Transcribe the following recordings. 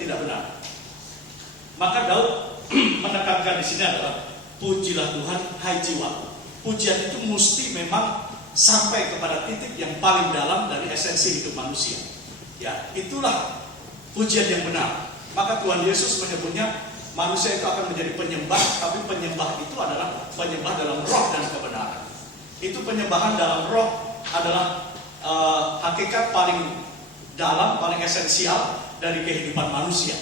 tidak benar. Maka Daud menekankan di sini adalah pujilah Tuhan hai jiwa. Pujian itu mesti memang sampai kepada titik yang paling dalam dari esensi hidup manusia. Ya, itulah pujian yang benar. Maka Tuhan Yesus menyebutnya manusia itu akan menjadi penyembah, tapi penyembah itu adalah penyembah dalam roh dan kebenaran. Itu penyembahan dalam roh adalah hakikat paling dalam, paling esensial dari kehidupan manusia.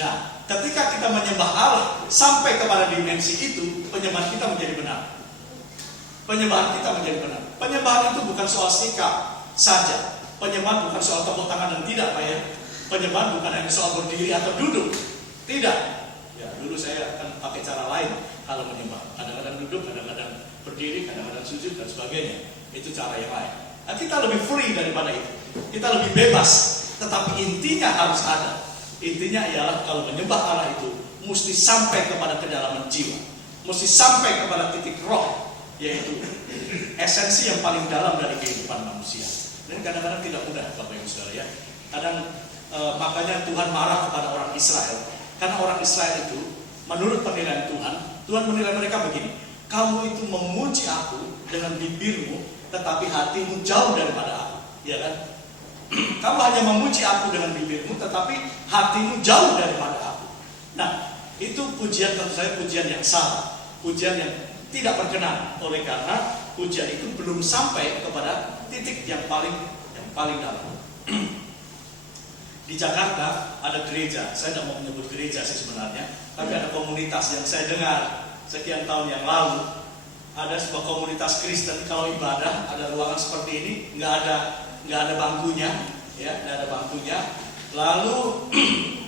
Nah, ketika kita menyembah Allah sampai kepada dimensi itu, penyembahan kita menjadi benar. Penyembahan kita menjadi benar. Penyembahan itu bukan soal sikap saja. Penyembahan bukan soal tepuk tangan dan tidak, Pak ya. Penyembahan bukan hanya soal berdiri atau duduk. Tidak. Ya, dulu saya akan pakai cara lain kalau menyembah. Kadang-kadang duduk, kadang-kadang berdiri, kadang-kadang sujud dan sebagainya. Itu cara yang lain. Nah, kita lebih free daripada itu. Kita lebih bebas. Tetapi intinya harus ada. Intinya ialah kalau menyembah Allah itu mesti sampai kepada kedalaman jiwa. Mesti sampai kepada titik roh, yaitu esensi yang paling dalam dari kehidupan manusia. Dan kadang-kadang tidak mudah, Bapak Ibu Saudara ya. Kadang makanya Tuhan marah kepada orang Israel. Karena orang Israel itu menurut penilaian Tuhan, Tuhan menilai mereka begini. Kamu itu memuji aku dengan bibirmu, tetapi hatimu jauh daripada aku. Ya kan? Kamu hanya memuji aku dengan bibirmu, tetapi hatimu jauh daripada aku. Nah, itu pujian, tentu saja pujian yang salah, pujian yang tidak berkenan. Oleh karena pujian itu belum sampai kepada titik yang paling dalam. Di Jakarta ada gereja, saya tidak mau menyebut gereja sih sebenarnya, tapi ada komunitas yang saya dengar sekian tahun yang lalu. Ada sebuah komunitas Kristen, kalau ibadah ada ruangan seperti ini, nggak ada bangkunya, ya, nggak ada bangkunya. Lalu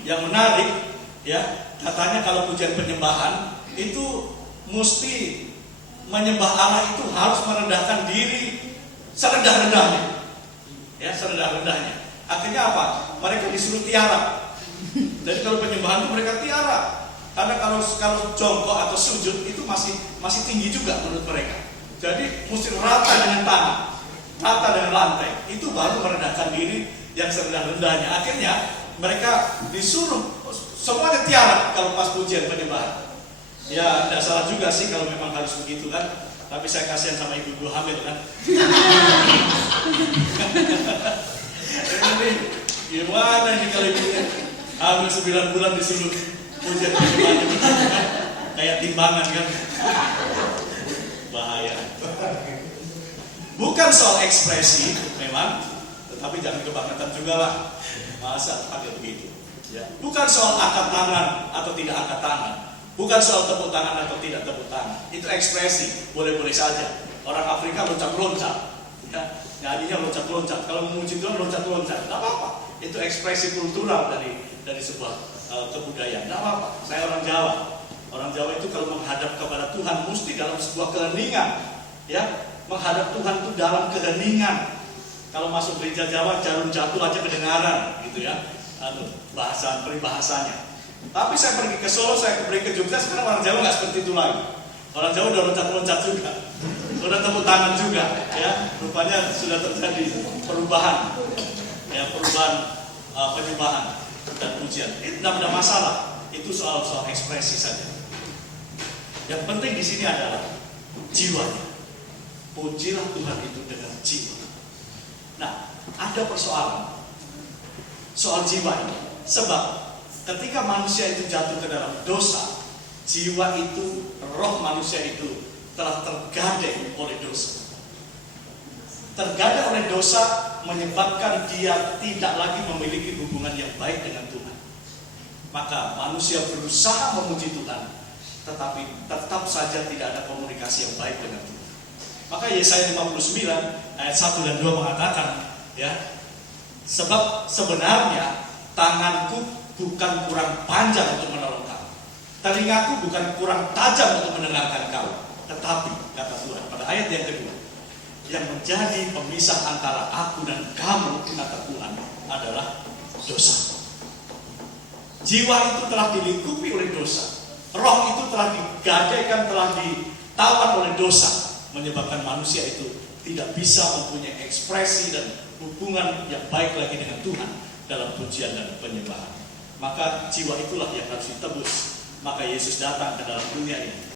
yang menarik, ya, katanya kalau pujian penyembahan itu mesti menyembah Allah itu harus merendahkan diri serendah-rendahnya, ya, serendah-rendahnya. Akhirnya apa? Mereka disuruh tiara. Jadi kalau penyembahan itu mereka tiara. Karena kalau jongkok atau sujud itu masih tinggi juga menurut mereka. Jadi mesti rata dengan tanah, rata dengan lantai. Itu baru merendahkan diri yang serendah-rendahnya. Akhirnya mereka disuruh semuanya tiara kalau pas pujian penyembahan. Ya tidak salah juga sih kalau memang harus begitu kan. Tapi saya kasihan sama ibu-ibu hamil kan. Ini gimana ini kalau ibunya hamil 9 bulan disuruh pujian penyembahan kan? Kayak timbangan kan. Bahaya. Bukan soal ekspresi memang, tetapi jangan kebangetan juga lah. Masa pakai begitu ya. Bukan soal angkat tangan atau tidak angkat tangan. Bukan soal tepuk tangan atau tidak tepuk tangan. Itu ekspresi, boleh-boleh saja. Orang Afrika loncat-loncat, ya, nyanyinya loncat-loncat. Kalau memuji Tuhan loncat-loncat, tidak apa-apa. Itu ekspresi kultural dari sebuah kebudayaan. Tidak apa-apa. Saya orang Jawa. Orang Jawa itu kalau menghadap kepada Tuhan mesti dalam sebuah keheningan, ya. Menghadap Tuhan itu dalam keheningan. Kalau masuk gereja Jawa, jarum jatuh aja kedengaran, gitu ya. Peribahasanya. Tapi saya pergi ke Solo, saya pergi ke Jogja, sekarang orang Jawa nggak seperti itu lagi. Orang Jawa udah loncat-loncat juga, udah tepuk tangan juga, ya. Rupanya sudah terjadi perubahan, ya, perubahan penyembahan dan pujian. Itu tidak ada masalah. Itu soal ekspresi saja. Yang penting di sini adalah jiwanya. Pujilah Tuhan itu dengan jiwa. Nah, ada persoalan soal jiwa ini, sebab ketika manusia itu jatuh ke dalam dosa, jiwa itu, roh manusia itu telah tergadai oleh dosa. Tergadai oleh dosa menyebabkan dia tidak lagi memiliki hubungan yang baik dengan Tuhan. Maka manusia berusaha memuji Tuhan, tetapi tetap saja tidak ada komunikasi yang baik dengan Tuhan. Maka Yesaya 59 ayat 1 dan 2 mengatakan, ya, sebab sebenarnya tanganku bukan kurang panjang untuk menolong kamu, telingaku bukan kurang tajam untuk mendengarkan kamu, tetapi kata Tuhan pada ayat yang kedua, yang menjadi pemisah antara aku dan kamu, kata Tuhan, adalah dosa. Jiwa itu telah dilingkupi oleh dosa, roh itu telah digadaikan, telah ditawan oleh dosa, menyebabkan manusia itu tidak bisa mempunyai ekspresi dan hubungan yang baik lagi dengan Tuhan dalam pujian dan penyembahan. maka jiwa itulah yang harus ditebus. Maka Yesus datang ke dalam dunia ini